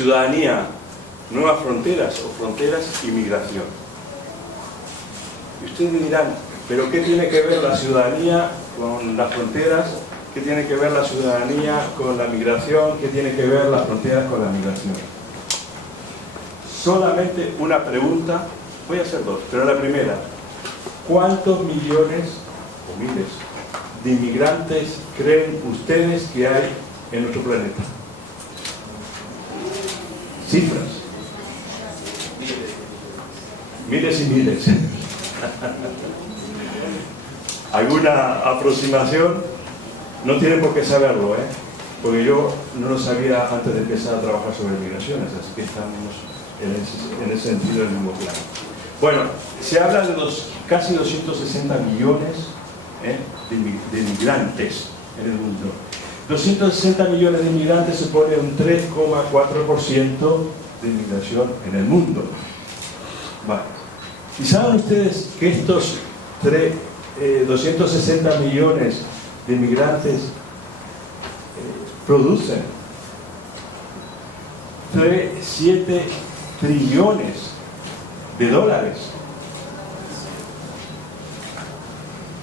ciudadanía, nuevas fronteras o fronteras y migración. Y ustedes me dirán, ¿pero qué tiene que ver la ciudadanía con las fronteras? ¿Qué tiene que ver la ciudadanía con la migración? ¿Qué tiene que ver las fronteras con la migración? Solamente una pregunta, voy a hacer dos, pero la primera, ¿cuántos millones o miles de inmigrantes creen ustedes que hay en nuestro planeta? Cifras. Miles y miles. ¿Alguna aproximación? No tienen por qué saberlo, porque yo no lo sabía antes de empezar a trabajar sobre migraciones, así que estamos en ese sentido en el mismo plano. Bueno, se habla de casi 260 millones de inmigrantes en el mundo. 260 millones de inmigrantes se pone un 3,4% de inmigración en el mundo. Vale. ¿Y saben ustedes que estos 260 millones de inmigrantes producen 7 trillones de dólares?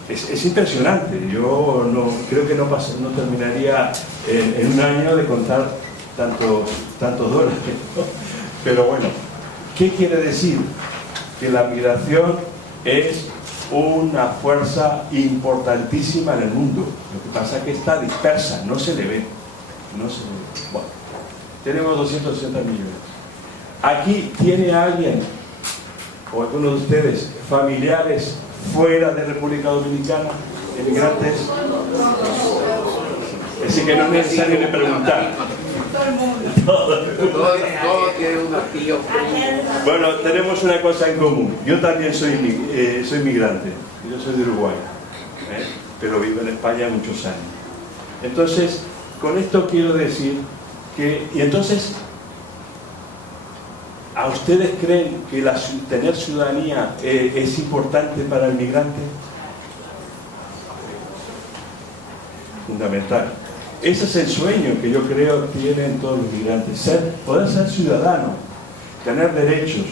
Es impresionante. Yo creo que no terminaría en un año de contar tantos dólares, ¿no? Pero bueno, ¿qué quiere decir? Que la migración es una fuerza importantísima en el mundo. Lo que pasa es que está dispersa, no se le ve. Bueno, tenemos 260 millones. Aquí tiene alguien, o alguno de ustedes, familiares fuera de República Dominicana, emigrantes. Así que no es necesario ni preguntar. Todo tiene un tío. Bueno, tenemos una cosa en común. Yo también soy migrante. Yo soy de Uruguay, pero vivo en España muchos años. Entonces, con esto quiero decir que... Y entonces, ¿a ustedes creen que tener ciudadanía es importante para el migrante? Fundamental. Ese es el sueño que yo creo que tienen todos los migrantes, poder ser ciudadano, tener derechos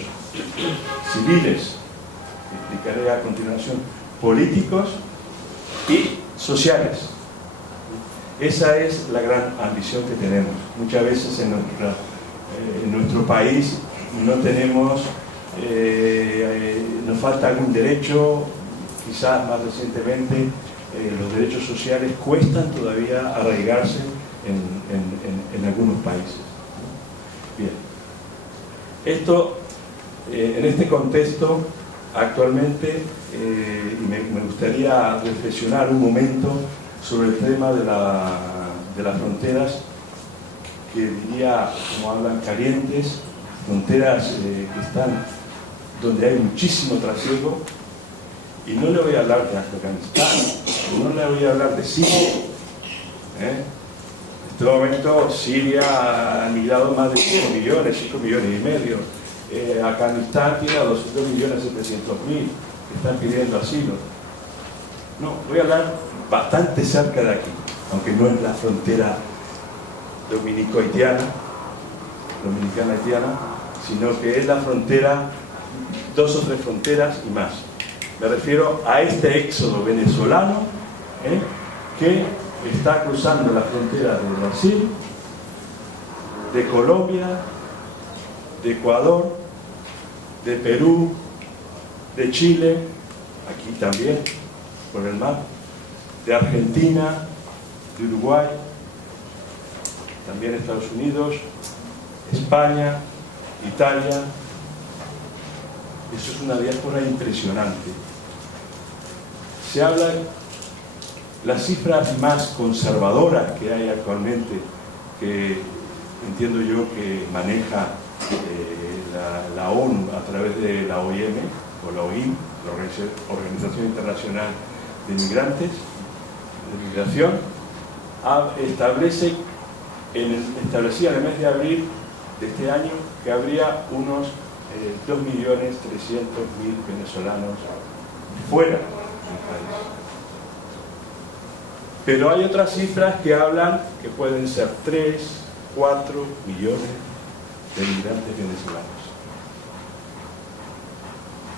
civiles, explicaré a continuación, políticos y sociales. Esa es la gran ambición que tenemos. Muchas veces en nuestro país no tenemos, nos falta algún derecho, quizás más recientemente los derechos sociales cuestan todavía arraigarse en algunos países. Bien, esto en este contexto actualmente, y me gustaría reflexionar un momento sobre el tema de las fronteras, que diría, como hablan, calientes, fronteras que están donde hay muchísimo trasiego. Y no le voy a hablar de Afganistán, no le voy a hablar de Siria. En este momento Siria ha migrado más de 5 millones y medio. Afganistán tiene a 200.700.000 que están pidiendo asilo. No, voy a hablar bastante cerca de aquí, aunque no es la frontera dominicana-haitiana, sino que es la frontera, 2 o 3 fronteras y más. Me refiero a este éxodo venezolano que está cruzando la frontera de Brasil, de Colombia, de Ecuador, de Perú, de Chile, aquí también, por el mar, de Argentina, de Uruguay, también Estados Unidos, España, Italia. Eso es una diáspora impresionante. Se habla, las cifras más conservadoras que hay actualmente, que entiendo yo que maneja la ONU a través de la OIM, o la OIM, la Organización Internacional de Migrantes, de Migración, establecía en el mes de abril de este año que habría unos 2.300.000 venezolanos fuera del país. Pero hay otras cifras que hablan que pueden ser 3, 4 millones de inmigrantes venezolanos.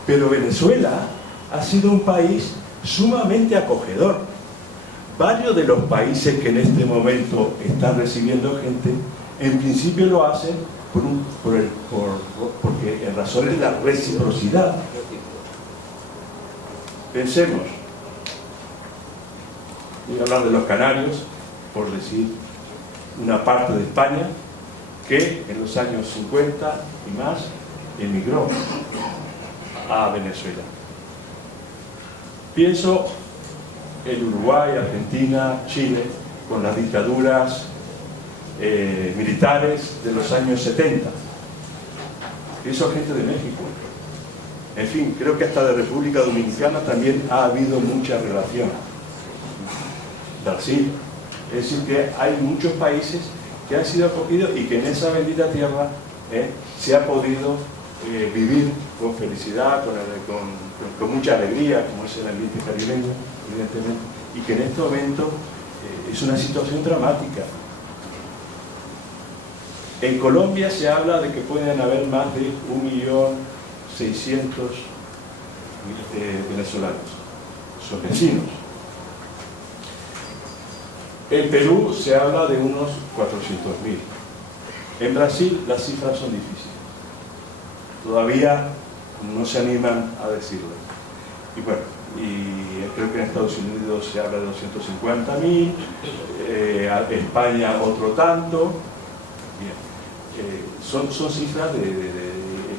Pero Venezuela ha sido un país sumamente acogedor. Varios de los países que en este momento están recibiendo gente, en principio lo hacen porque en razón de la reciprocidad. Pensemos, voy a hablar de los canarios, por decir una parte de España, que en los años 50 y más emigró a Venezuela. Pienso en Uruguay, Argentina, Chile, con las dictaduras militares de los años 70. Eso es gente de México. En fin, creo que hasta de República Dominicana también ha habido mucha relación. Brasil. Es decir, que hay muchos países que han sido acogidos y que en esa bendita tierra se ha podido vivir con felicidad, con mucha alegría, como es el ambiente caribeño, evidentemente, y que en este momento es una situación dramática. En Colombia se habla de que pueden haber más de 1.600.000 venezolanos. Son vecinos. En Perú se habla de unos 400.000. En Brasil las cifras son difíciles. Todavía no se animan a decirlo. Y bueno, creo que en Estados Unidos se habla de 250.000, España otro tanto. Bien. Son cifras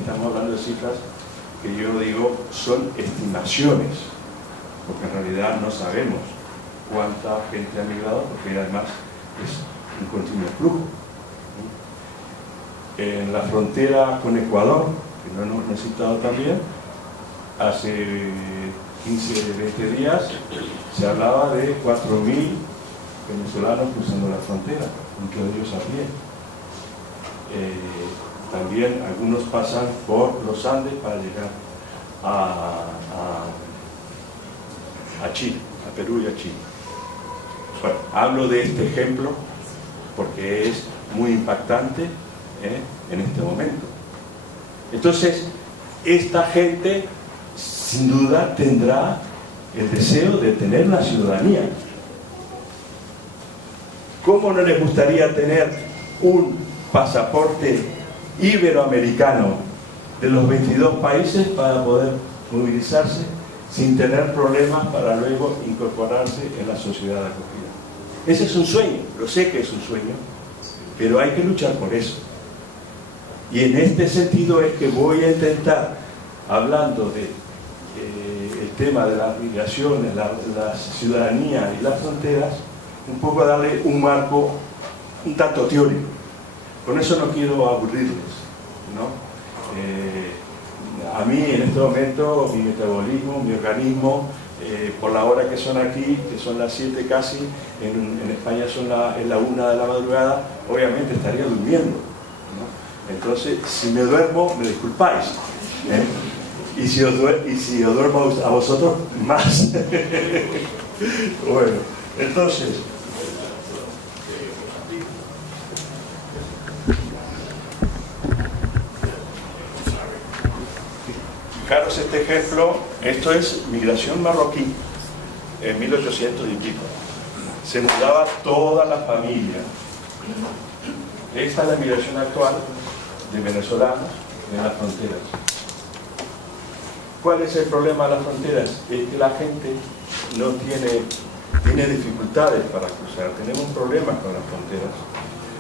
estamos hablando de cifras que yo digo son estimaciones, porque en realidad no sabemos cuánta gente ha migrado, porque además es un continuo flujo. En la frontera con Ecuador, que no hemos necesitado también, hace 15, 20 días se hablaba de 4.000 venezolanos cruzando la frontera, muchos de ellos a pie. También algunos pasan por los Andes para llegar a Chile, a Perú y a Chile. Bueno, hablo de este ejemplo porque es muy impactante en este momento. Entonces, esta gente sin duda tendrá el deseo de tener la ciudadanía. ¿Cómo no les gustaría tener un pasaporte iberoamericano de los 22 países para poder movilizarse sin tener problemas para luego incorporarse en la sociedad acogida? Ese es un sueño, lo sé que es un sueño, pero hay que luchar por eso. Y en este sentido es que voy a intentar, hablando de el tema de las migraciones, la ciudadanía y las fronteras, un poco darle un marco un tanto teórico. Con eso no quiero aburrirles, ¿no? A mí en este momento mi metabolismo, mi organismo, por la hora que son aquí, que son las 7 casi, en España es la 1 de la madrugada, obviamente estaría durmiendo, ¿no? Entonces, si me duermo, me disculpáis, y si os duermo a vosotros, más. Bueno, entonces, fijaros este ejemplo. Esto es migración marroquí en 1800 y pico. Se mudaba toda la familia. Esta es la migración actual de venezolanos en las fronteras. ¿Cuál es el problema de las fronteras? Es que la gente no tiene dificultades para cruzar. Tenemos problemas con las fronteras.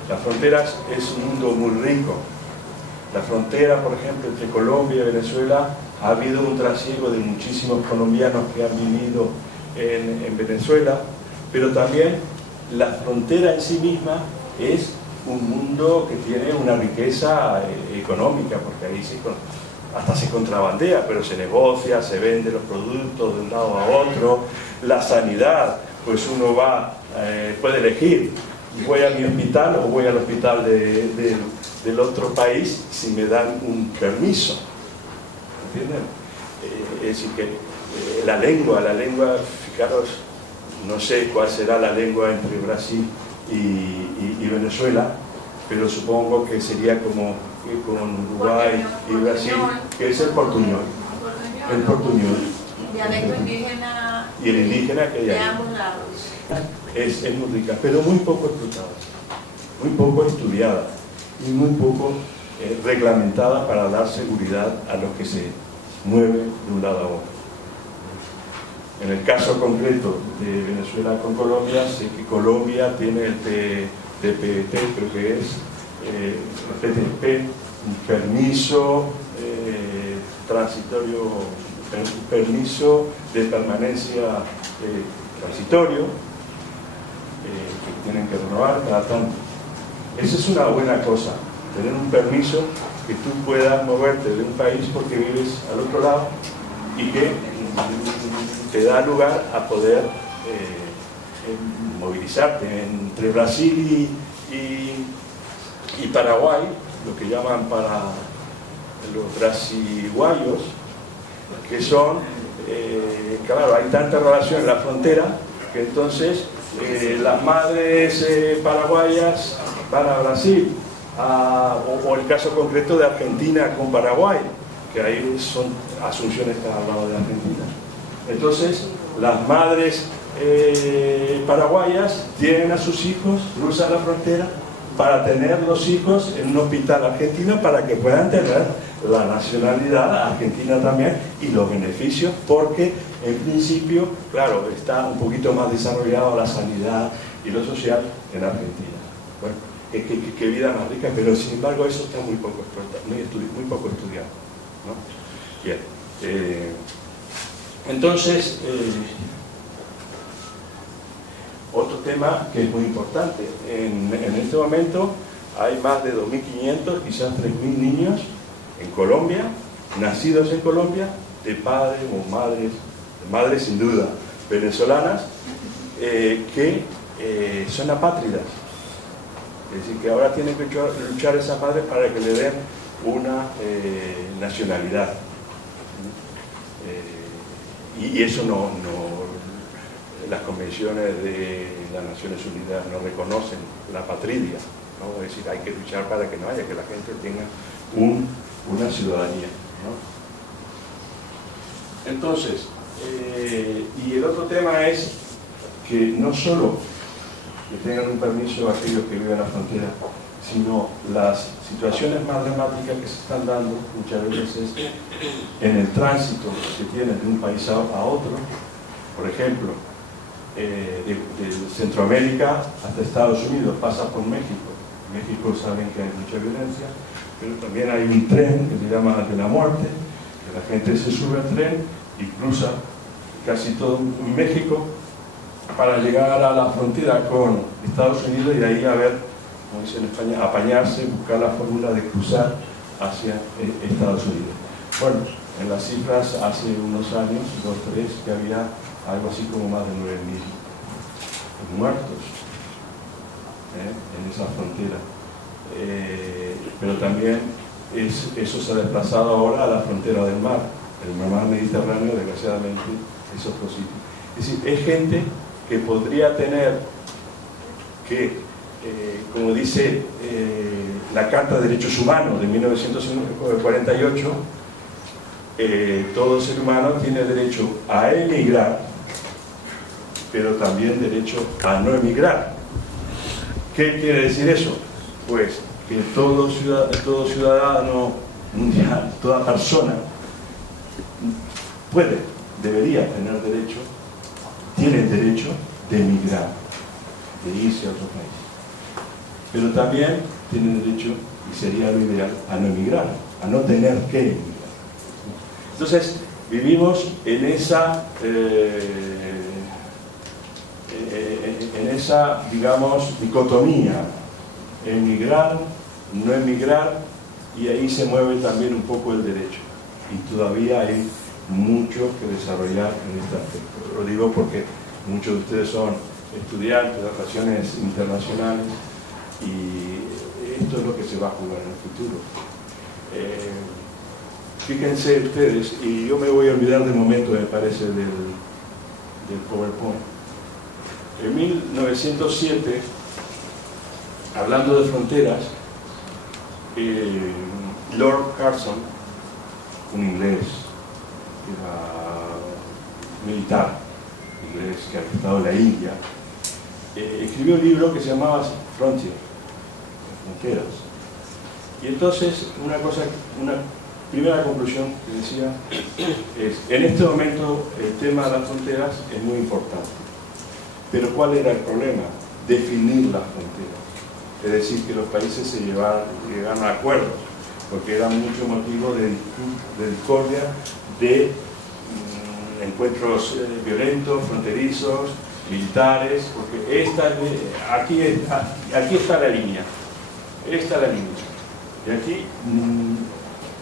Las fronteras es un mundo muy rico. La frontera, por ejemplo, entre Colombia y Venezuela, ha habido un trasiego de muchísimos colombianos que han vivido en Venezuela, pero también la frontera en sí misma es un mundo que tiene una riqueza económica, porque ahí hasta se contrabandea, pero se negocia, se vende los productos de un lado a otro. La sanidad, pues uno puede elegir, voy a mi hospital o voy al hospital del otro país si me dan un permiso. ¿Entienden? Es decir que la lengua, fijaros, no sé cuál será la lengua entre Brasil y Venezuela, pero supongo que sería como con Uruguay y Brasil, que es el portuñol. El portuñol. Dialecto indígena. Y el indígena que hay De ahí. ambos lados. Es muy rica, pero muy poco explotada, muy poco estudiada y muy poco reglamentada para dar seguridad a los que se mueven de un lado a otro. En el caso concreto de Venezuela con Colombia, sé que Colombia tiene el TPT, creo que es, el PTP, un permiso transitorio, un permiso de permanencia transitorio, que tienen que renovar cada tanto. Esa es una buena cosa, tener un permiso que tú puedas moverte de un país porque vives al otro lado y que te da lugar a poder movilizarte entre Brasil y Paraguay, lo que llaman para los brasiguayos, que son, claro, hay tanta relación en la frontera que entonces las madres paraguayas van a Brasil, o el caso concreto de Argentina con Paraguay, que ahí son Asunción está al lado de Argentina. Entonces, las madres paraguayas tienen a sus hijos, cruzan la frontera para tener los hijos en un hospital argentino para que puedan tener la nacionalidad argentina también y los beneficios, porque en principio, claro, está un poquito más desarrollado la sanidad y lo social en Argentina. Bueno, qué vida más rica, pero sin embargo eso está muy poco estudiado, ¿no? Bien. Entonces, otro tema que es muy importante, en este momento hay más de 2.500, quizás 3.000 niños en Colombia, nacidos en Colombia, de padres o madres sin duda venezolanas, que son apátridas. Es decir, que ahora tienen que luchar esas madres para que le den una nacionalidad. Y eso las convenciones de las Naciones Unidas no reconocen la patria, ¿no? Es decir, hay que luchar para que no haya, que la gente tenga una ciudadanía, ¿no? Entonces, y el otro tema es que no solo que tengan un permiso aquellos que viven en la frontera, sino las situaciones más dramáticas que se están dando muchas veces en el tránsito que tienen de un país a otro. Por ejemplo, de Centroamérica hasta Estados Unidos, pasa por México. En México saben que hay mucha violencia, pero también hay un tren que se llama de la muerte, que la gente se sube al tren y cruza casi todo México para llegar a la frontera con Estados Unidos y de ahí a ver, como dicen en España, apañarse, buscar la fórmula de cruzar hacia Estados Unidos. Bueno, en las cifras hace unos años, 2 o 3, que había algo así como más de 9.000 muertos en esa frontera. Pero también eso se ha desplazado ahora a la frontera del mar. El mar Mediterráneo, desgraciadamente, es otro sitio. Es decir, es gente que podría tener que, como dice la Carta de Derechos Humanos de 1948, todo ser humano tiene derecho a emigrar, pero también derecho a no emigrar. ¿Qué quiere decir eso? Pues que todo ciudadano mundial, toda persona debería tener derecho, tiene el derecho de emigrar, de irse a otro país. Pero también tiene derecho, y sería lo ideal, a no emigrar, a no tener que emigrar. Entonces, vivimos en esa, digamos, dicotomía, emigrar, no emigrar, y ahí se mueve también un poco el derecho. Y todavía hay mucho que desarrollar en este aspecto. Lo digo porque muchos de ustedes son estudiantes de relaciones internacionales y esto es lo que se va a jugar en el futuro. Fíjense ustedes, y yo me voy a olvidar de momento, me parece, del PowerPoint. En 1907, hablando de fronteras, Lord Curzon, un inglés, que era militar, inglés que había estado en la India, escribió un libro que se llamaba Frontier, Fronteras. Y entonces una primera conclusión que decía es, en este momento el tema de las fronteras es muy importante. Pero ¿cuál era el problema? Definir las fronteras. Es decir, que los países se llegaran a acuerdos, porque era mucho motivo de discordia, de encuentros violentos, fronterizos, militares, porque aquí está la línea, esta es la línea, y aquí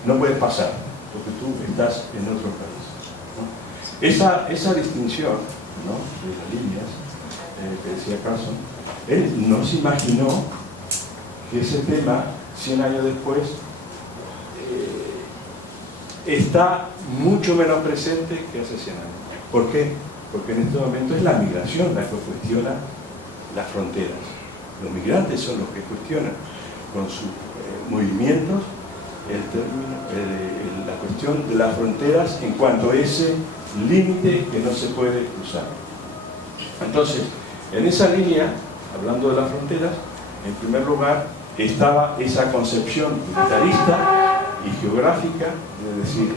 no puedes pasar, porque tú estás en otro país, ¿no? Esa distinción, ¿no?, de las líneas, que decía Curzon, él no se imaginó que ese tema, 100 años después, está mucho menos presente que hace 100 años. ¿Por qué? Porque en este momento es la migración la que cuestiona las fronteras. Los migrantes son los que cuestionan con sus movimientos la cuestión de las fronteras en cuanto a ese límite que no se puede cruzar. Entonces, en esa línea, hablando de las fronteras, en primer lugar estaba esa concepción militarista y geográfica, es decir,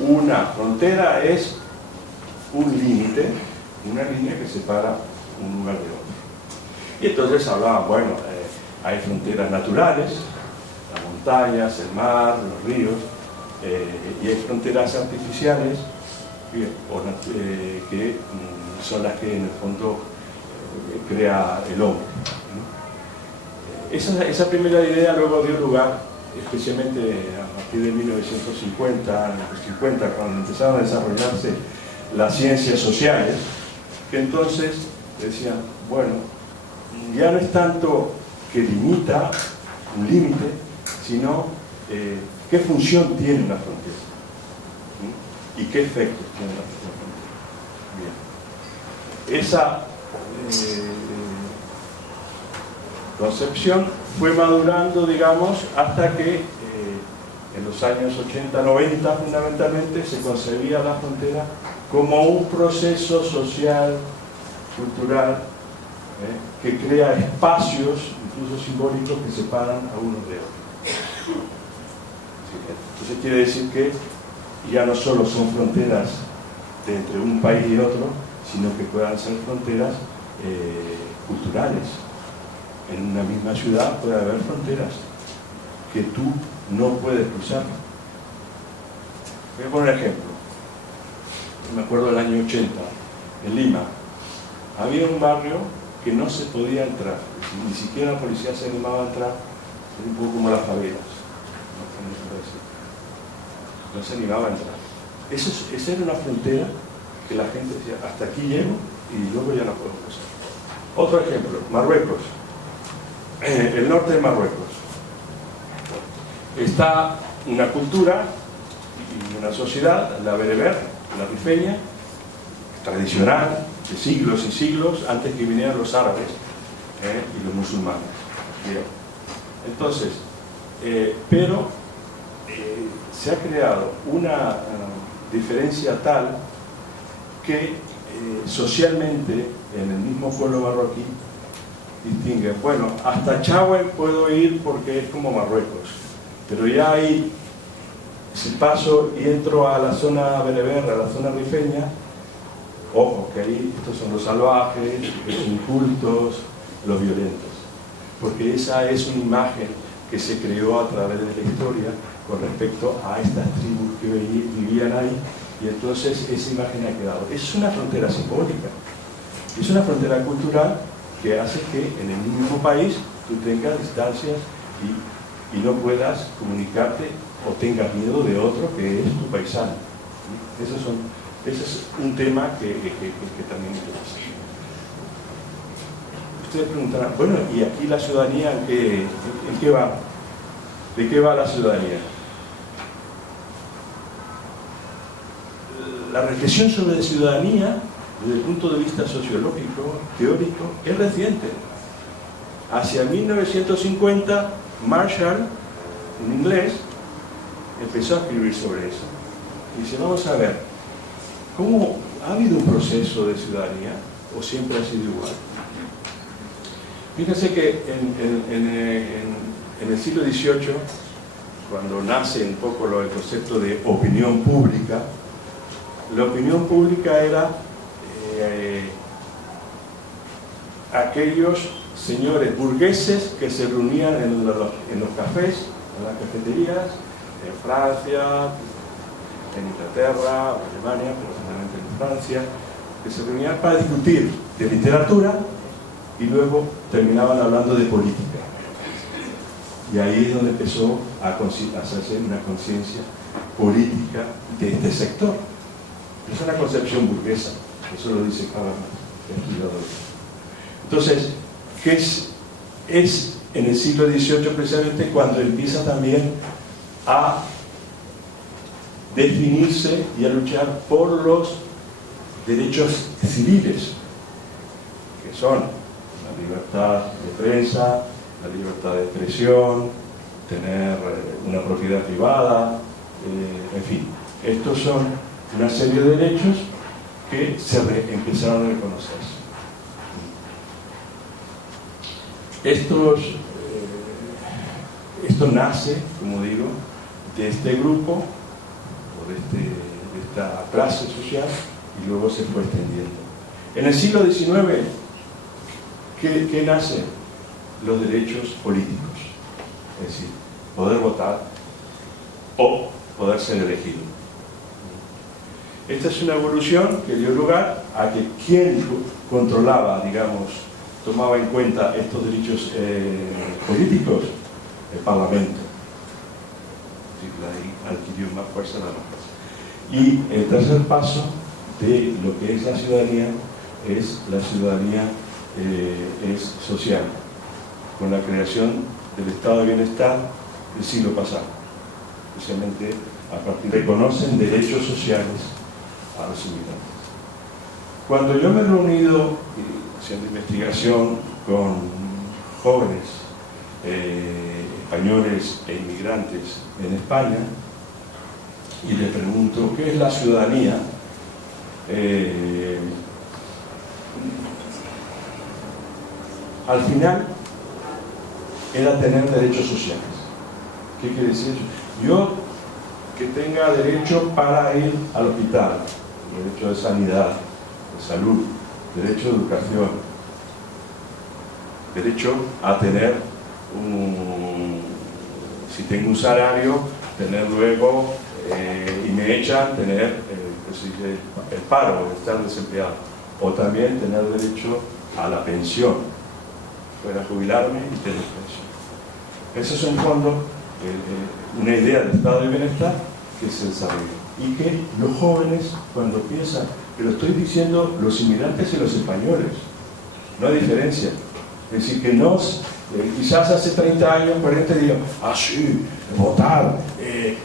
una frontera es un límite, una línea que separa un lugar de otro. Y entonces hablaban, bueno, hay fronteras naturales, las montañas, el mar, los ríos, y hay fronteras artificiales que son las que en el fondo crea el hombre, ¿no? Esa primera idea luego dio lugar, especialmente a partir de 1950, en los 50, cuando empezaron a desarrollarse las ciencias sociales, que entonces decían, bueno, ya no es tanto que limita un límite, sino qué función tiene una frontera, ¿sí?, y qué efectos tiene la frontera. Bien. Esa concepción fue madurando, digamos, hasta que en los años 80-90 fundamentalmente se concebía la frontera como un proceso social, cultural, que crea espacios, incluso simbólicos, que separan a unos de otros. Entonces quiere decir que ya no solo son fronteras de entre un país y otro, sino que puedan ser fronteras culturales. En una misma ciudad puede haber fronteras que tú no puedes cruzar. Voy a poner un ejemplo. Me acuerdo del año 80, en Lima, había un barrio que no se podía entrar, ni siquiera la policía se animaba a entrar, era un poco como las favelas, no se animaba a entrar. Esa era una frontera que la gente decía, hasta aquí llego y luego ya no puedo cruzar. Otro ejemplo, Marruecos, el norte de Marruecos. Está una cultura y una sociedad, la bereber, la rifeña, tradicional, de siglos y siglos, antes que vinieran los árabes y los musulmanes. Bien. Entonces, pero se ha creado una diferencia tal que socialmente en el mismo pueblo marroquí distingue, bueno, hasta Chauen puedo ir porque es como Marruecos, pero ya ahí, si paso y entro a la zona bereber, a la zona rifeña, ojo, que ahí estos son los salvajes, los incultos, los violentos, porque esa es una imagen que se creó a través de la historia con respecto a estas tribus que vivían ahí, y entonces esa imagen ha quedado. Es una frontera simbólica, es una frontera cultural que hace que en el mismo país tú tengas distancias y no puedas comunicarte o tengas miedo de otro que es tu paisano. Ese es un tema que también interesa. Ustedes preguntarán, bueno, ¿y aquí la ciudadanía en qué va? ¿De qué va la ciudadanía? La reflexión sobre ciudadanía, desde el punto de vista sociológico, teórico, es reciente. Hacia 1950, Marshall en inglés, empezó a escribir sobre eso. Y dice, vamos a ver, ¿cómo ha habido un proceso de ciudadanía o siempre ha sido igual? Fíjense que en el siglo XVIII, cuando nace un poco el concepto de opinión pública, la opinión pública era aquellos señores burgueses que se reunían en los cafés, en las cafeterías, en Francia, en Inglaterra, en Alemania, pero fundamentalmente en Francia, que se reunían para discutir de literatura y luego terminaban hablando de política. Y ahí es donde empezó a hacerse una conciencia política de este sector. Es una concepción burguesa, eso lo dice cada estudiador. Entonces, ¿qué es en el siglo XVIII precisamente cuando empieza también a definirse y a luchar por los derechos civiles, que son la libertad de prensa, la libertad de expresión, tener una propiedad privada, en fin, estos son una serie de derechos que se empezaron a reconocerse. Esto nace, como digo, de este grupo o de esta clase social y luego se fue extendiendo. En el siglo XIX, ¿qué nace? Los derechos políticos, es decir, poder votar o poder ser elegido. Esta es una evolución que dio lugar a que quien controlaba, digamos, tomaba en cuenta estos derechos políticos, el Parlamento. Ahí adquirió más fuerza la democracia. Y el tercer paso de lo que es la ciudadanía es la ciudadanía es social, con la creación del estado de bienestar del siglo pasado, especialmente a partir de reconocen derechos sociales a los inmigrantes. Cuando yo me he reunido haciendo investigación con jóvenes españoles e inmigrantes en España y les pregunto ¿qué es la ciudadanía? Al final era tener derechos sociales. ¿Qué quiere decir eso? Yo que tenga derecho para ir al hospital, derecho de sanidad, de salud, derecho de educación, derecho a tener si tengo un salario, tener luego y me echan, tener el paro, estar desempleado, o también tener derecho a la pensión, para jubilarme y tener pensión. Eso es en fondo una idea del estado de bienestar que se desarrolla y que los jóvenes cuando piensan, pero estoy diciendo los inmigrantes y los españoles, no hay diferencia, es decir que quizás hace 30 años, 40 digan, sí, votar,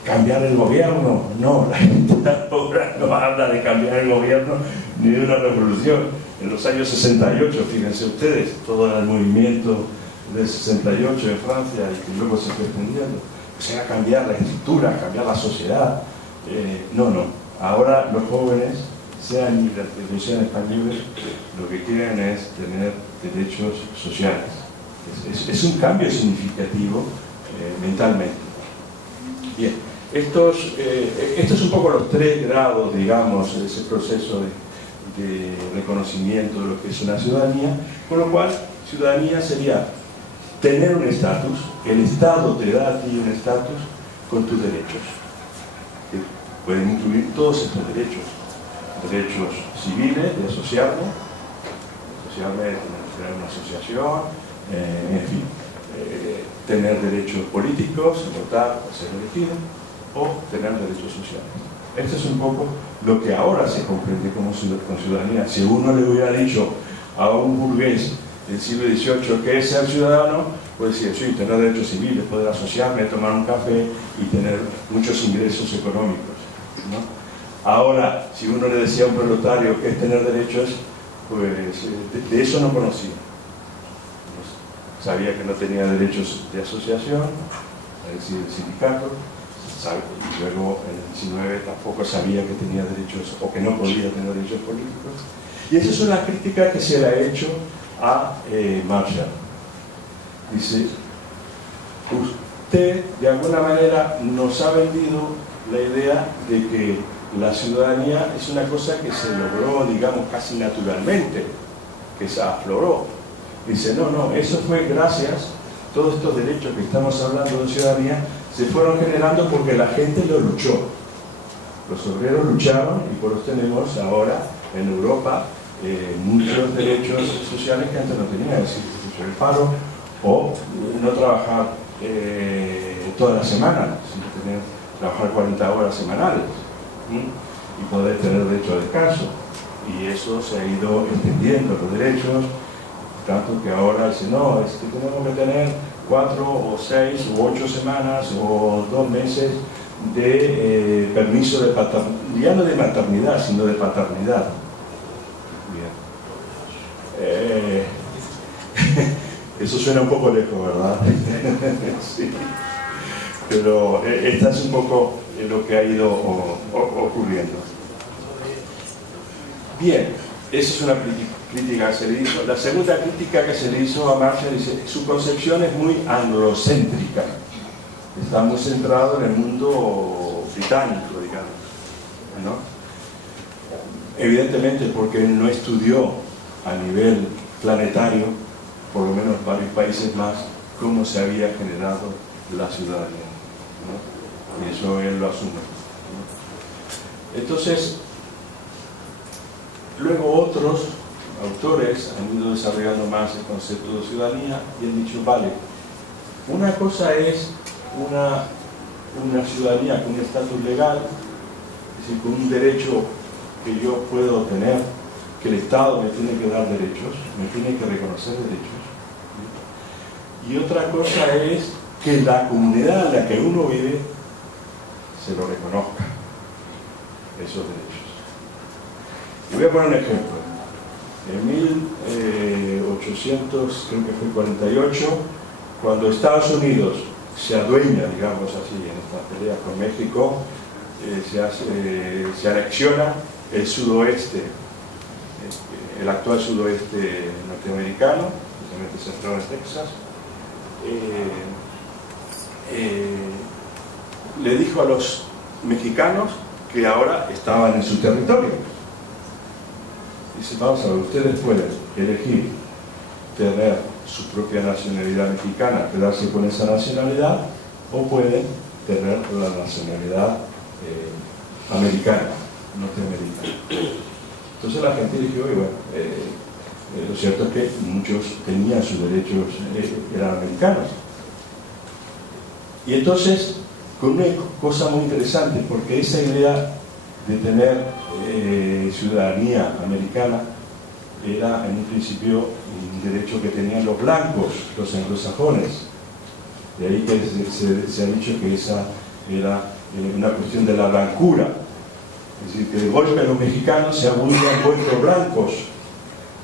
cambiar el gobierno. No, la gente ahora no habla de cambiar el gobierno ni de una revolución. En los años 68, fíjense ustedes, todo el movimiento del 68 en Francia y que luego se fue extendiendo, pues era cambiar la estructura, cambiar la sociedad. No. Ahora los jóvenes, sean inmigrantes o sean españoles, lo que quieren es tener derechos sociales. Es un cambio significativo mentalmente. Bien, estos son un poco los 3 grados, digamos, de ese proceso de reconocimiento de lo que es una ciudadanía, con lo cual ciudadanía sería tener un estatus, el Estado te da a ti un estatus con tus derechos, que pueden incluir todos estos derechos civiles, de asociarme, tener una asociación, en fin, tener derechos políticos, votar o ser elegido, o tener derechos sociales. Esto es un poco lo que ahora se comprende como ciudadanía. Si uno le hubiera dicho a un burgués del siglo XVIII que es ser ciudadano, pues decir, sí, tener derechos civiles, poder asociarme, tomar un café y tener muchos ingresos económicos, ¿no? Ahora, si uno le decía a un proletario que es tener derechos, pues de eso no conocía. Sabía que no tenía derechos de asociación, es decir, el sindicato, y luego en el 19 tampoco sabía que tenía derechos o que no podía tener derechos políticos. Y esa es una crítica que se le ha hecho a Marshall. Dice, usted de alguna manera nos ha vendido la idea de que la ciudadanía es una cosa que se logró, digamos, casi naturalmente, que se afloró. Dice, no, eso fue gracias, todos estos derechos que estamos hablando de ciudadanía, se fueron generando porque la gente lo luchó. Los obreros lucharon y por eso tenemos ahora en Europa muchos derechos sociales que antes no tenían, es decir, el paro o no trabajar toda la semana, sino trabajar 40 horas semanales y poder tener derecho a descanso. Y eso se ha ido extendiendo, los derechos, tanto que ahora dice, no, es que tenemos que tener 4 o 6 o 8 semanas o 2 meses de permiso de paternidad, ya no de maternidad, sino de paternidad. Bien. Eso suena un poco lejos, ¿verdad? Sí. Pero esta es un poco lo que ha ido ocurriendo. Bien, esa es una crítica que se le hizo. La segunda crítica que se le hizo a Marshall dice, su concepción es muy anglocéntrica. Está muy centrado en el mundo británico, digamos, ¿no? Evidentemente porque él no estudió a nivel planetario, por lo menos varios países más, cómo se había generado la ciudadanía, ¿no? Y eso él lo asume, ¿no? Entonces, luego otros autores han ido desarrollando más el concepto de ciudadanía y han dicho, vale, una cosa es una ciudadanía con un estatus legal, es decir, con un derecho que yo puedo tener, que el Estado me tiene que dar derechos, me tiene que reconocer derechos. Y otra cosa es que la comunidad en la que uno vive se lo reconozca, esos derechos. Y voy a poner un ejemplo. En 1848, cuando Estados Unidos se adueña, digamos así, en esta pelea con México, se anexiona el sudoeste, el actual sudoeste norteamericano, especialmente centrado en Texas. Le dijo a los mexicanos que ahora estaban en su territorio. Dice, vamos a ver, ustedes pueden elegir tener su propia nacionalidad mexicana, quedarse con esa nacionalidad, o pueden tener la nacionalidad americana, norteamericana. Entonces la gente dijo, bueno, lo cierto es que muchos tenían sus derechos, eran americanos. Y entonces, con una cosa muy interesante, porque esa idea de tener ciudadanía americana era en un principio un derecho que tenían los blancos, los anglosajones. De ahí que se ha dicho que esa era una cuestión de la blancura. Es decir, que de golpe los mexicanos se habían vuelto blancos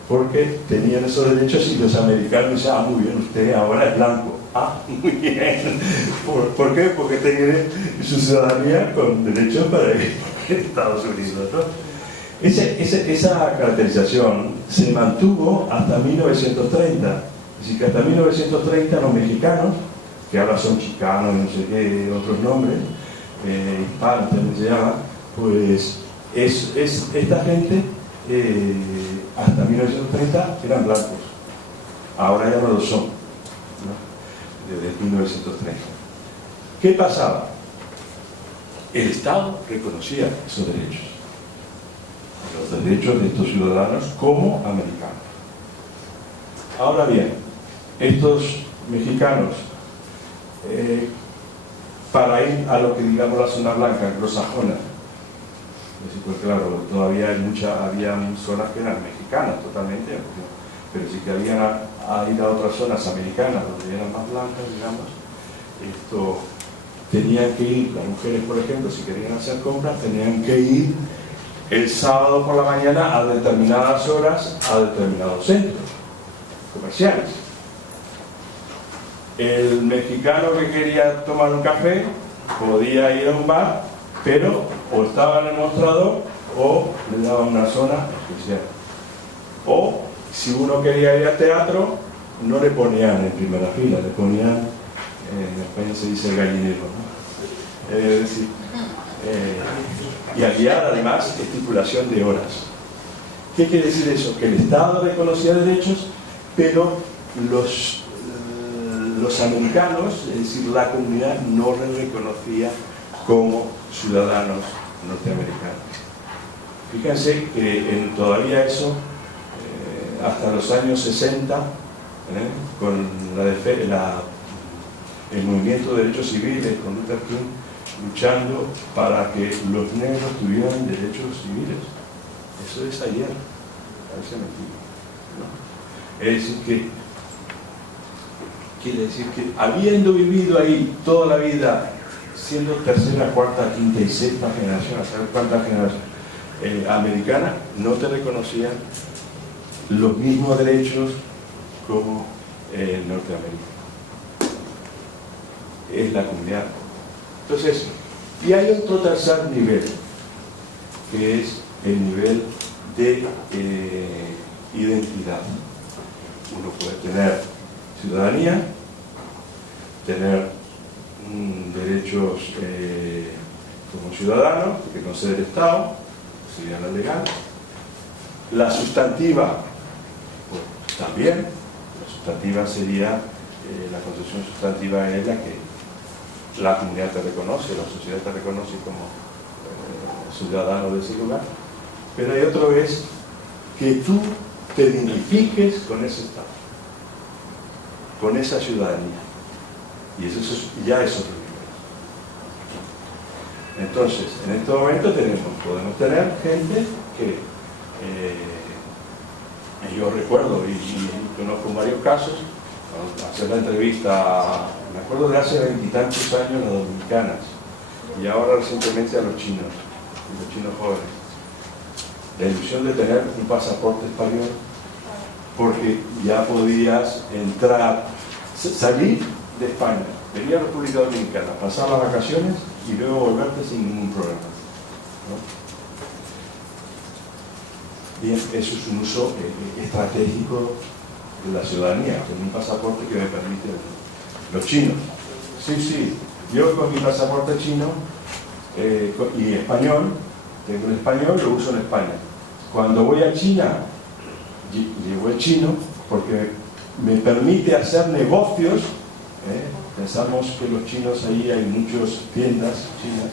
porque tenían esos derechos y los americanos decían, muy bien, usted ahora es blanco. Muy bien. ¿Por qué? Porque tiene su ciudadanía con derechos para Estados Unidos, ¿no? Esa caracterización se mantuvo hasta 1930. Es decir, que hasta 1930 los mexicanos, que ahora son chicanos, no sé qué, otros nombres, hispanos también se llama, pues esta gente hasta 1930 eran blancos. Ahora ya no lo son, ¿no? Desde 1930. ¿Qué pasaba? El Estado reconocía esos derechos, los derechos de estos ciudadanos como americanos. Ahora bien, estos mexicanos, para ir a lo que digamos la zona blanca, anglosajona, pues claro, todavía había zonas que eran mexicanas totalmente, pero sí que habían a ir a otras zonas americanas donde eran más blancas, digamos, tenían que ir, las mujeres por ejemplo, si querían hacer compras, tenían que ir el sábado por la mañana a determinadas horas a determinados centros comerciales. El mexicano que quería tomar un café podía ir a un bar, pero o estaba en el mostrador o le daban una zona especial. O si uno quería ir al teatro, no le ponían en primera fila, le ponían, en España se dice el gallinero, ¿no? Es decir, y había además estipulación de horas. ¿Qué quiere decir eso? Que el Estado reconocía derechos, pero los americanos, es decir, la comunidad, no les reconocía como ciudadanos norteamericanos. Fíjense que todavía eso, hasta los años 60, con el movimiento de derechos civiles, con Luther King, luchando para que los negros tuvieran derechos civiles. Eso es ayer, parece mentira, ¿no? Es decir que, quiere decir que habiendo vivido ahí toda la vida, siendo tercera, cuarta, quinta y sexta generación, a saber cuántas generaciones americanas, no te reconocían los mismos derechos como Norteamérica. Es la comunidad. Entonces, y hay otro tercer nivel, que es el nivel de identidad. Uno puede tener ciudadanía, tener derechos como ciudadano, que concede el Estado, sería la legal. La sustantiva, pues también. La sustantiva sería, la concesión sustantiva es la que la comunidad te reconoce, la sociedad te reconoce como ciudadano de ese lugar. Pero hay otro es que tú te identifiques con ese Estado, con esa ciudadanía. Y eso ya es otro nivel. Entonces, en este momento podemos tener gente que yo recuerdo y conozco varios casos, hacer la entrevista, me acuerdo de hace 20 y tantos años a las dominicanas y ahora recientemente a los chinos jóvenes. La ilusión de tener un pasaporte español, porque ya podías entrar, salir de España, venir a la República Dominicana, pasar las vacaciones y luego volverte sin ningún problema, ¿no? Bien, eso es un uso estratégico de la ciudadanía, con un pasaporte que me permite los chinos. Sí, yo con mi pasaporte chino y español, tengo el español, lo uso en España. Cuando voy a China, llevo el chino porque me permite hacer negocios. Pensamos que los chinos, ahí hay muchas tiendas chinas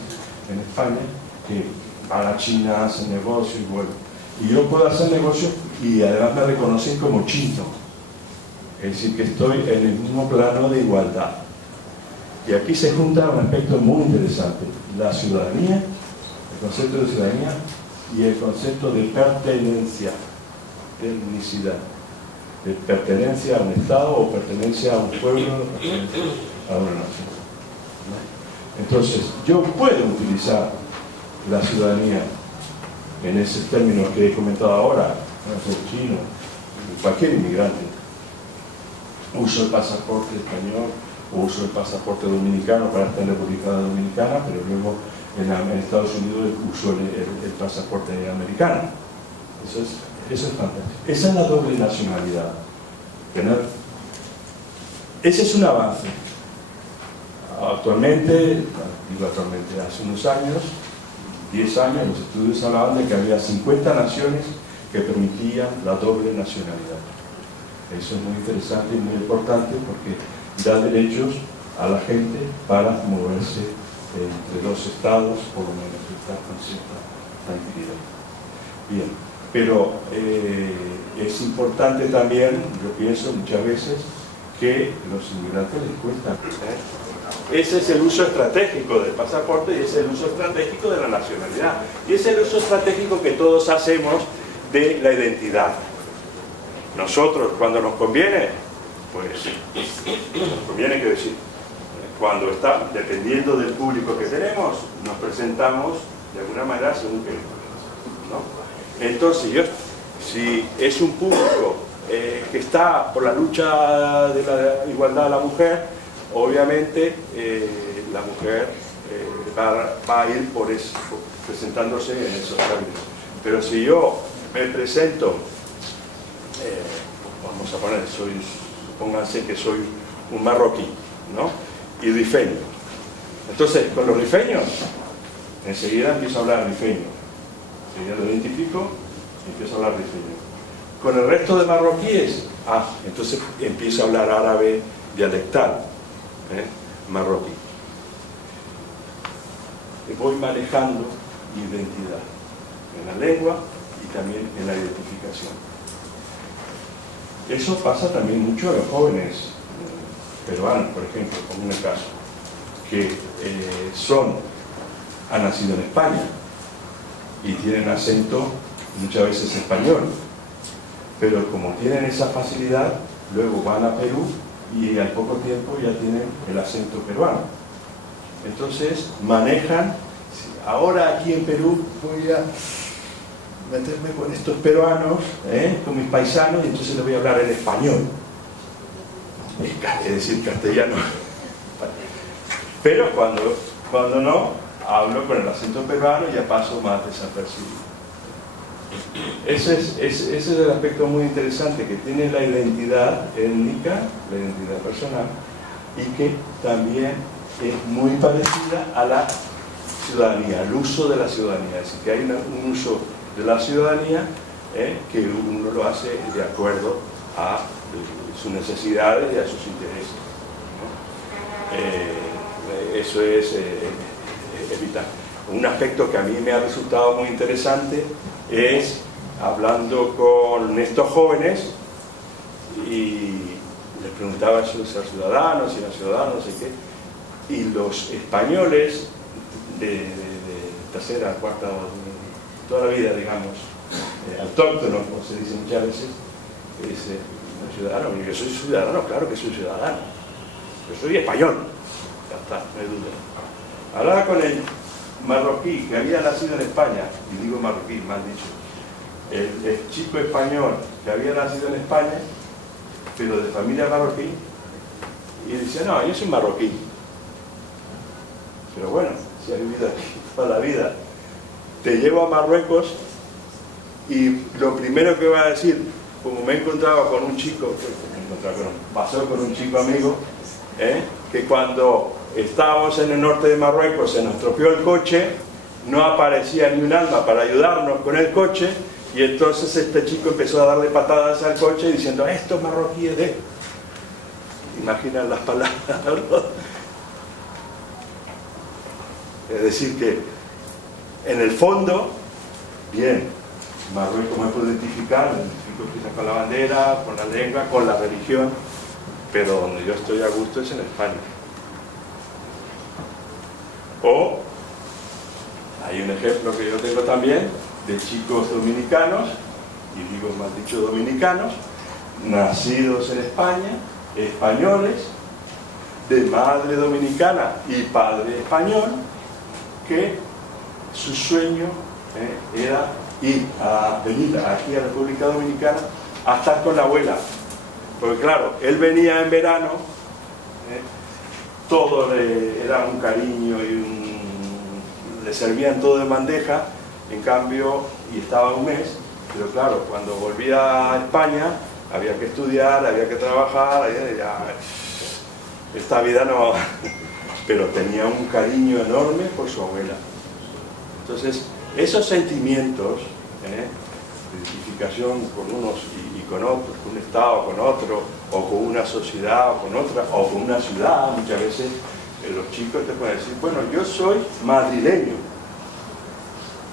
en España que van a China, hacen negocios y vuelven. Y yo puedo hacer negocios y además me reconocen como chino. Es decir, que estoy en el mismo plano de igualdad. Y aquí se junta un aspecto muy interesante: la ciudadanía, el concepto de ciudadanía y el concepto de pertenencia, de etnicidad, de pertenencia a un Estado o pertenencia a un pueblo, a una nación, ¿no? Entonces, yo puedo utilizar la ciudadanía en esos términos que he comentado ahora, no sé, chino, cualquier inmigrante. Uso el pasaporte español o uso el pasaporte dominicano para estar en la República Dominicana, pero luego en Estados Unidos uso el pasaporte americano. Eso es fantástico. Esa es la doble nacionalidad. Ese es un avance. Actualmente, hace unos años, 10 años, los estudios hablaban de que había 50 naciones que permitían la doble nacionalidad. Eso es muy interesante y muy importante porque da derechos a la gente para moverse entre dos estados, por lo menos estar con cierta tranquilidad. Bien, pero es importante también, yo pienso muchas veces, que los inmigrantes les cuesta. Ese es el uso estratégico del pasaporte y ese es el uso estratégico de la nacionalidad. Y ese es el uso estratégico que todos hacemos de la identidad. Nosotros, cuando nos conviene, pues nos conviene, quiero decir, cuando está, dependiendo del público que tenemos, nos presentamos de alguna manera según que, ¿no? Entonces, si es un público que está por la lucha de la igualdad de la mujer, obviamente la mujer va a ir presentándose en esos términos. Pero si yo me presento, vamos a poner, supónganse que soy un marroquí, ¿no? Y rifeño. Entonces, con los rifeños, enseguida empiezo a hablar rifeño. Enseguida lo identifico y empiezo a hablar rifeño. Con el resto de marroquíes, entonces empiezo a hablar árabe dialectal, marroquí. Y voy manejando mi identidad en la lengua y también en la identificación. Eso pasa también mucho a los jóvenes peruanos, por ejemplo, como en el caso, que han nacido en España y tienen acento muchas veces español, pero como tienen esa facilidad, luego van a Perú y al poco tiempo ya tienen el acento peruano. Entonces manejan, ahora aquí en Perú voy a meterme con estos peruanos, con mis paisanos, y entonces les voy a hablar en español, es decir, castellano. Pero cuando no, hablo con el acento peruano y ya paso más desapercibido. Ese es el aspecto muy interesante que tiene la identidad étnica, la identidad personal, y que también es muy parecida a la ciudadanía, al uso de la ciudadanía. Es decir, que hay un uso de la ciudadanía que uno lo hace de acuerdo a sus necesidades y a sus intereses, ¿no? Eso es vital. Un aspecto que a mí me ha resultado muy interesante es, hablando con estos jóvenes, y les preguntaba si eran ciudadanos, no sé qué, y los españoles de tercera, cuarta, toda la vida, digamos, autóctonos, como se dice muchas veces, dice, no, ciudadano, yo soy ciudadano, claro que soy ciudadano, yo soy español, ya está, no hay duda. Hablaba con el marroquí que había nacido en España, y digo marroquí, mal dicho, el chico español que había nacido en España, pero de familia marroquí, y decía, no, yo soy marroquí, pero bueno, si has vivido aquí toda la vida, te llevo a Marruecos y lo primero que va a decir, como me he encontrado con un chico, pasó con un chico amigo, que cuando estábamos en el norte de Marruecos se nos estropeó el coche, no aparecía ni un alma para ayudarnos con el coche, y entonces este chico empezó a darle patadas al coche diciendo, estos marroquíes de... Imaginan las palabras, ¿no? Es decir que en el fondo, bien, Marruecos me puedo identificar, me identifico quizás con la bandera, con la lengua, con la religión, pero donde yo estoy a gusto es en España. O hay un ejemplo que yo tengo también de chicos dominicanos, y digo mal dicho dominicanos, nacidos en España, españoles, de madre dominicana y padre español, que su sueño era venir aquí a la República Dominicana a estar con la abuela, porque claro, él venía en verano, todo era un cariño y le servían todo de bandeja, en cambio, y estaba un mes, pero claro, cuando volvía a España había que estudiar, había que trabajar, esta vida no... pero tenía un cariño enorme por su abuela. Entonces, esos sentimientos, de identificación con unos y con otros, con un estado, con otro, o con una sociedad, o con otra, o con una ciudad, muchas veces los chicos te pueden decir, bueno, yo soy madrileño,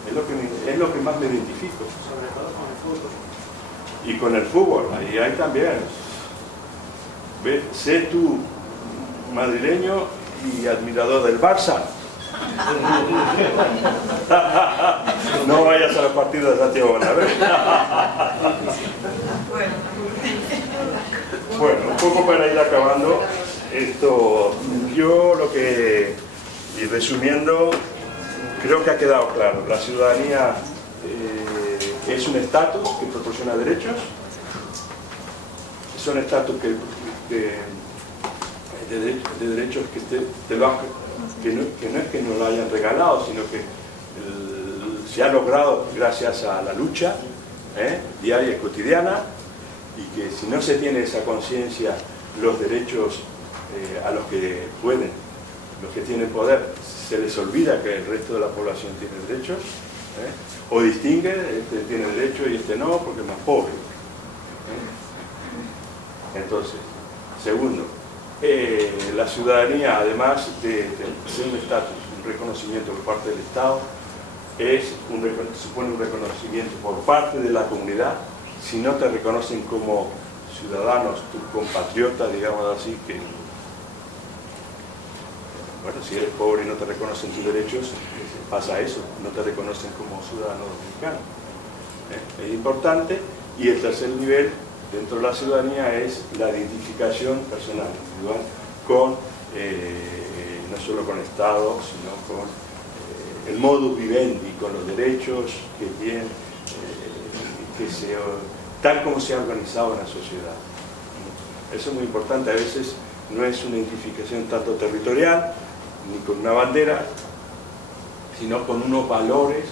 es lo que más me identifico. Sobre todo con el fútbol. Y con el fútbol, ahí hay también. Sé tú madrileño y admirador del Barça. No vayas a los partidos de Santiago Bernabéu. Bueno, un poco para ir acabando esto, yo y resumiendo, creo que ha quedado claro. La ciudadanía es un estatus que proporciona derechos, son estatus de derechos que no es que nos lo hayan regalado, sino que se ha logrado gracias a la lucha diaria y cotidiana, y que si no se tiene esa conciencia, los derechos a los que pueden, los que tienen poder, se les olvida que el resto de la población tiene derechos, o distingue, este tiene derecho y este no, porque es más pobre. Entonces, segundo, la ciudadanía, además de ser un estatus, un reconocimiento por parte del Estado, supone un reconocimiento por parte de la comunidad. Si no te reconocen como ciudadanos, tus compatriotas, digamos así, que bueno, si eres pobre y no te reconocen tus derechos, pasa eso, no te reconocen como ciudadano dominicano. Es importante. Y el tercer nivel dentro de la ciudadanía es la identificación personal, individual, con, no solo con el Estado, sino con el modus vivendi, con los derechos que tienen, tal como se ha organizado en la sociedad. Eso es muy importante. A veces no es una identificación tanto territorial, ni con una bandera, sino con unos valores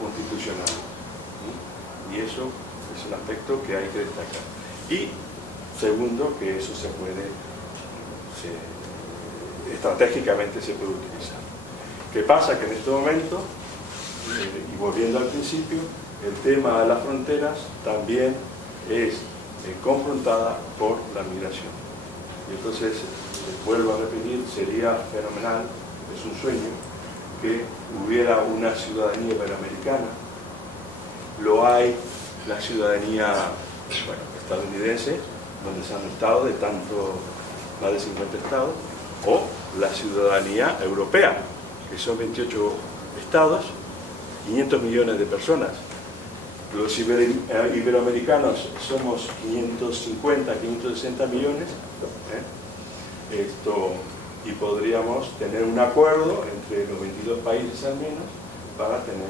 constitucionales. Y eso es un aspecto que hay que destacar. Y segundo, que eso estratégicamente se puede utilizar. ¿Qué pasa? Que en este momento, y volviendo al principio, el tema de las fronteras también es confrontada por la migración. Y entonces, vuelvo a repetir, sería fenomenal, es un sueño, que hubiera una ciudadanía iberoamericana. Lo hay, la ciudadanía estadounidense, donde se han estado de más de 50 estados, o la ciudadanía europea, que son 28 estados, 500 millones de personas. Los iberoamericanos somos 550, 560 millones, y podríamos tener un acuerdo entre los 22 países al menos para tener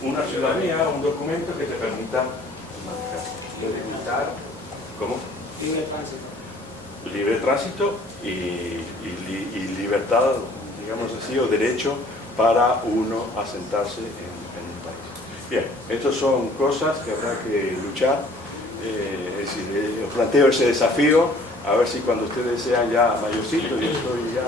una ciudadanía, un documento que te permita ¿cómo? Libre tránsito y libertad, digamos así, o derecho para uno asentarse en un país. Bien, estas son cosas que habrá que luchar. Es decir, planteo ese desafío, a ver si cuando ustedes sean ya mayorcitos, yo estoy ya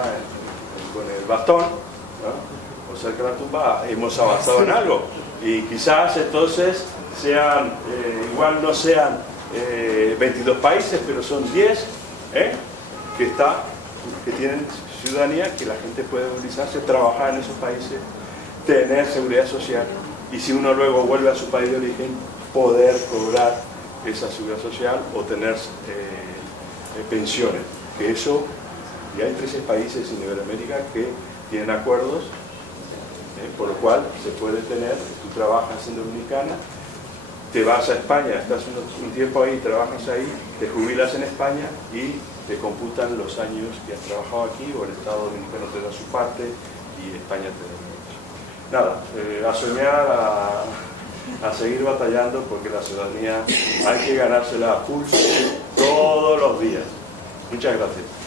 con el bastón, ¿no? O cerca de la tumba, hemos avanzado en algo. Y quizás entonces sean, igual no sean 22 países, pero son 10 que tienen ciudadanía, que la gente puede movilizarse, trabajar en esos países, tener seguridad social, y si uno luego vuelve a su país de origen, poder cobrar esa seguridad social o tener pensiones. Que eso, y hay 13 países en Iberoamérica que tienen acuerdos, por lo cual se puede tener, tú trabajas en Dominicana, te vas a España, estás un tiempo ahí, trabajas ahí, te jubilas en España y te computan los años que has trabajado aquí, o el Estado dominicano te da su parte y España te da mucho. Nada, a soñar, a seguir batallando, porque la ciudadanía hay que ganársela a pulso todos los días. Muchas gracias.